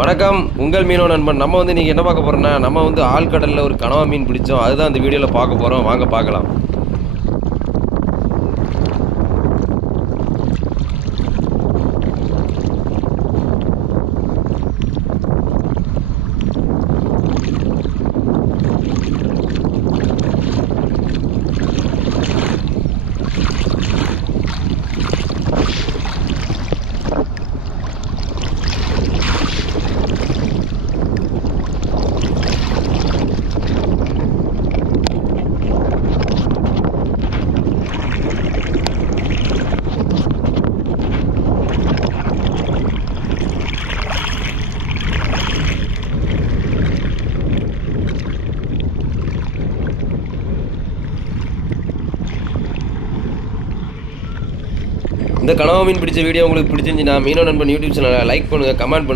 வணக்கம். உங்கள் மீனோ நண்பன். நம்ம வந்து நீங்கள் என்ன பார்க்க போகிறோன்னா நம்ம வந்து ஆழ்கடலில் ஒரு கனவா மீன் பிடிச்சோம். அதுதான் இந்த வீடியோவில் பார்க்க போகிறோம் வாங்க பார்க்கலாம். இந்த கனவா மீன் பிடிச்ச வீடியோ உங்களுக்கு பிடிச்சிருந்துச்சுன்னா மீனோ நண்பன் யூடியூப் சேனலை லைக் பண்ணுங்கள் கமெண்ட் பண்ணுங்கள்